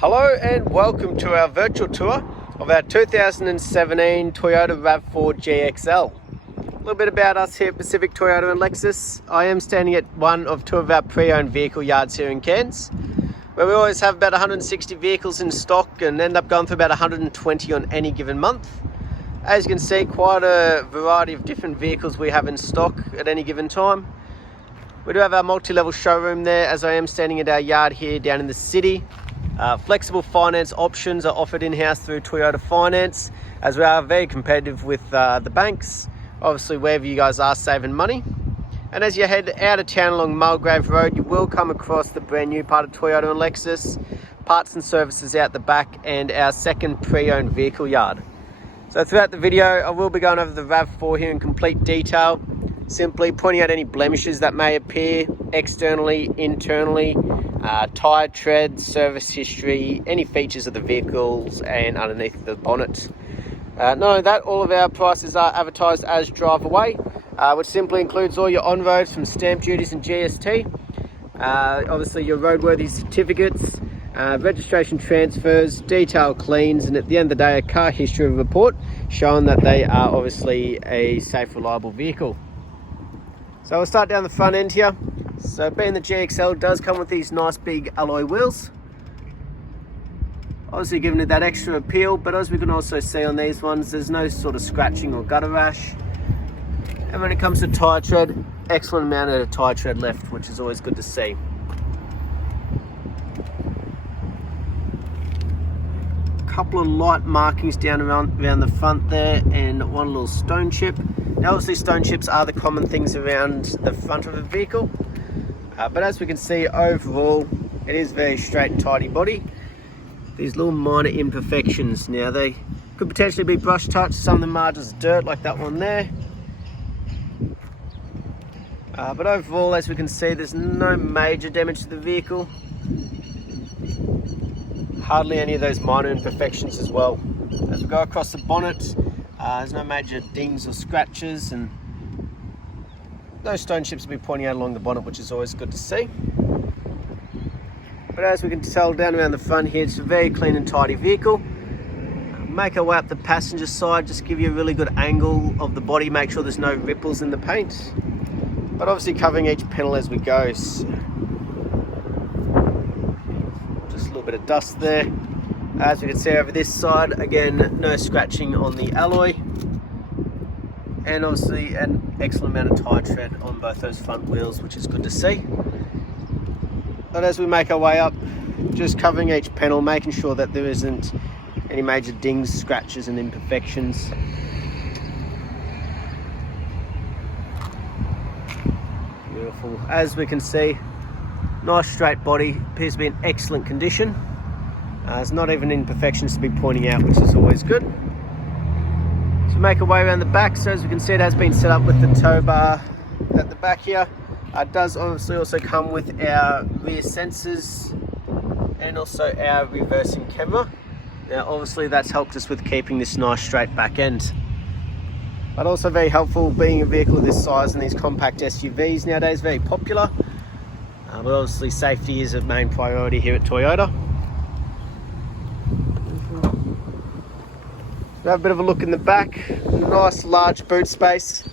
Hello and welcome to our virtual tour of our 2017 Toyota RAV4 GXL. A little bit about us here at Pacific Toyota and Lexus. I am standing at one of two of our pre-owned vehicle yards here in Cairns, where we always have about 160 vehicles in stock and end up going through about 120 on any given month. As you can see, quite a variety of different vehicles we have in stock at any given time. We do have our multi-level showroom there, as I am standing at our yard here down in the city. Flexible finance options are offered in-house through Toyota Finance, as we are very competitive with the banks, obviously wherever you guys are saving money. And as you head out of town along Mulgrave Road, you will come across the brand new part of Toyota and Lexus, parts and services out the back, and our second pre-owned vehicle yard. So throughout the video, I will be going over the RAV4 here in complete detail, simply pointing out any blemishes that may appear externally, internally, tyre tread, service history, any features of the vehicles and underneath the bonnet. Knowing that, all of our prices are advertised as drive away, which simply includes all your on-roads from stamp duties and GST, obviously your roadworthy certificates, registration transfers, detail cleans, and at the end of the day a car history report showing that they are obviously a safe, reliable vehicle. So we'll start down the front end here. So being the GXL does come with these nice big alloy wheels, obviously giving it that extra appeal, but as we can also see on these ones, there's no sort of scratching or gutter rash. And when it comes to tyre tread, excellent amount of tyre tread left, which is always good to see. Couple of light markings down around the front there, and one little stone chip. Now obviously stone chips are the common things around the front of a vehicle, but as we can see overall it is very straight and tidy body. These little minor imperfections, now they could potentially be brush touch, some of them are just dirt like that one there, but overall as we can see there's no major damage to the vehicle. Hardly any of those minor imperfections as well. As we go across the bonnet, there's no major dings or scratches, and no stone chips will be pointing out along the bonnet, which is always good to see. But as we can tell down around the front here, it's a very clean and tidy vehicle. Make our way up the passenger side, just give you a really good angle of the body, make sure there's no ripples in the paint, but obviously covering each panel as we go. So bit of dust there. As we can see over this side, again, no scratching on the alloy, and obviously an excellent amount of tyre tread on both those front wheels, which is good to see. But as we make our way up, just covering each panel, making sure that there isn't any major dings, scratches and imperfections. Beautiful. As we can see, nice straight body, appears to be in excellent condition. There's not even imperfections to be pointing out, which is always good. So make our way around the back. So as we can see, it has been set up with the tow bar at the back here. It does obviously also come with our rear sensors and also our reversing camera. Now obviously that's helped us with keeping this nice straight back end. But also very helpful, being a vehicle of this size and these compact SUVs nowadays, very popular. But obviously safety is a main priority here at Toyota. So have a bit of a look in the back. Nice large boot space.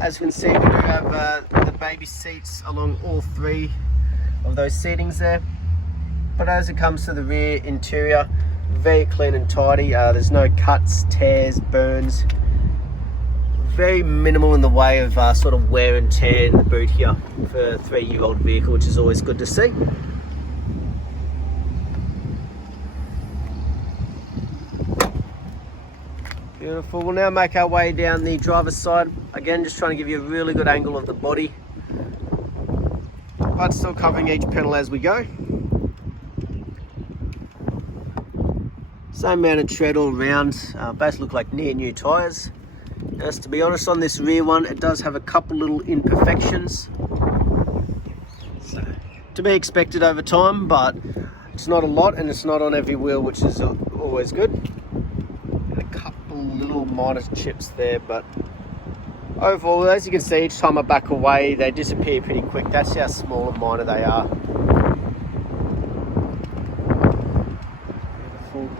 As you can see, we do have the baby seats along all three of those seatings there. But as it comes to the rear interior, very clean and tidy. There's no cuts, tears, burns. Very minimal in the way of sort of wear and tear in the boot here for a 3-year-old vehicle, which is always good to see. Beautiful. We'll now make our way down the driver's side. Again, just trying to give you a really good angle of the body, but still covering each panel as we go. Same amount of tread all around. Both look like near new tyres. As to be honest, on this rear one, it does have a couple little imperfections, so, to be expected over time, but it's not a lot and it's not on every wheel, which is always good. And a couple little minor chips there, but overall, as you can see, each time I back away, they disappear pretty quick. That's how small and minor they are. Beautiful.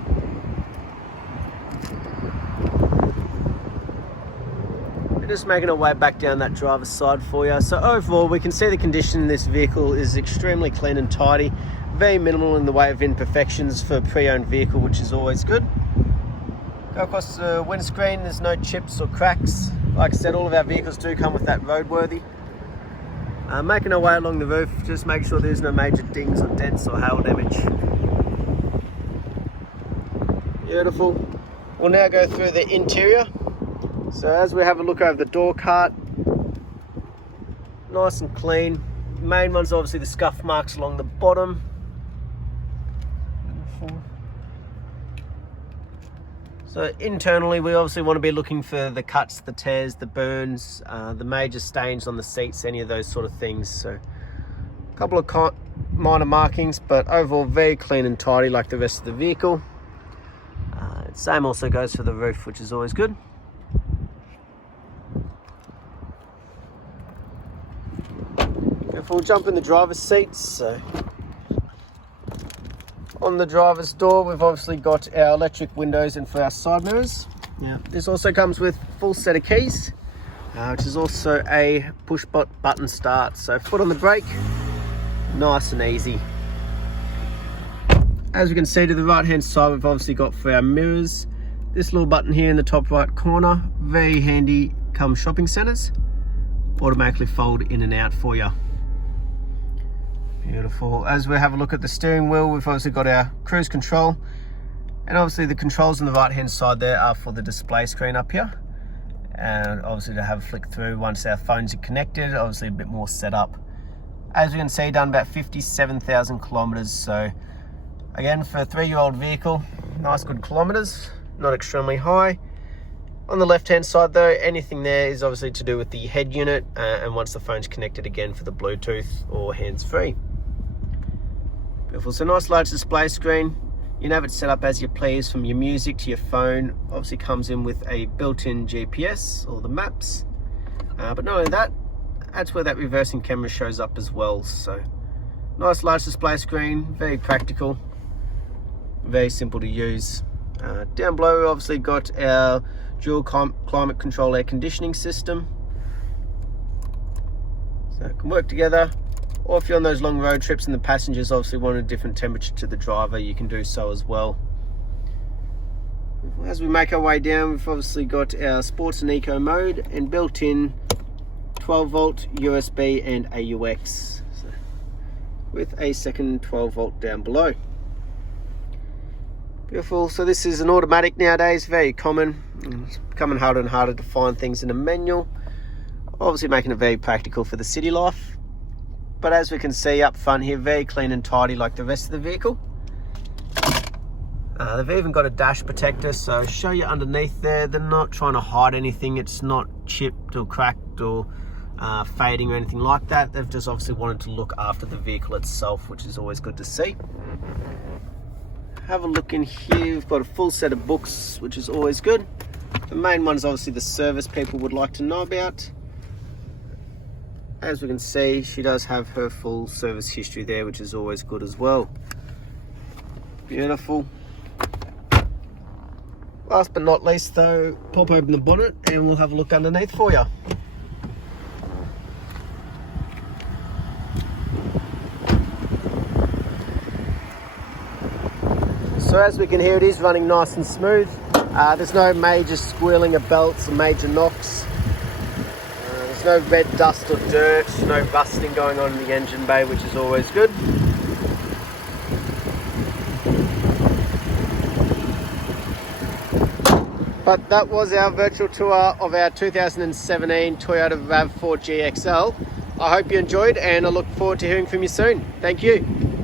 We're just making our way back down that driver's side for you. So overall, we can see the condition in this vehicle is extremely clean and tidy. Very minimal in the way of imperfections for a pre-owned vehicle, which is always good. Go across the windscreen, there's no chips or cracks. Like I said, all of our vehicles do come with that roadworthy. Making our way along the roof, just make sure there's no major dings or dents or hail damage. Beautiful. We'll now go through the interior. So as we have a look over the door cart, nice and clean. Main one's obviously the scuff marks along the bottom. So internally, we obviously want to be looking for the cuts, the tears, the burns, the major stains on the seats, any of those sort of things. So a couple of minor markings, but overall very clean and tidy like the rest of the vehicle. Same also goes for the roof, which is always good. If we'll jump in the driver's seats, so on the driver's door, we've obviously got our electric windows and for our side mirrors. Now, this also comes with full set of keys, which is also a push button start. So foot on the brake, nice and easy. As we can see to the right hand side, we've obviously got for our mirrors, this little button here in the top right corner, very handy come shopping centres, automatically fold in and out for you. Beautiful. As we have a look at the steering wheel, we've obviously got our cruise control, and obviously the controls on the right hand side there are for the display screen up here, and obviously to have a flick through once our phones are connected, obviously a bit more setup. As we can see, done about 57,000 kilometers. So again, for a 3-year-old vehicle, nice good kilometers, not extremely high. On the left hand side though, anything there is obviously to do with the head unit, and once the phone's connected again for the Bluetooth or hands-free. Beautiful. So nice large display screen. You can have it set up as you please, from your music to your phone. Obviously comes in with a built-in GPS or the maps, but not only that, that's where that reversing camera shows up as well. So nice large display screen, very practical, very simple to use. Down below, we obviously got our dual climate control air conditioning system, so it can work together. Or if you're on those long road trips and the passengers obviously want a different temperature to the driver, you can do so as well. As we make our way down, we've obviously got our sports and eco mode and built-in 12-volt USB and AUX, so with a second 12-volt down below. Beautiful. So this is an automatic nowadays, very common. It's becoming harder and harder to find things in a manual. Obviously making it very practical for the city life. But as we can see up front here, very clean and tidy like the rest of the vehicle. They've even got a dash protector, so show you underneath there. They're not trying to hide anything. It's not chipped or cracked or fading or anything like that. They've just obviously wanted to look after the vehicle itself, which is always good to see. Have a look in here. We've got a full set of books, which is always good. The main one is obviously the service people would like to know about. As we can see, she does have her full service history there, which is always good as well. Beautiful. Last but not least though, pop open the bonnet and we'll have a look underneath for you. So as we can hear, it is running nice and smooth. There's no major squealing of belts or major knocks. There's no red dust or dirt, no rusting going on in the engine bay, which is always good. But that was our virtual tour of our 2017 Toyota RAV4 GXL. I hope you enjoyed, and I look forward to hearing from you soon. Thank you.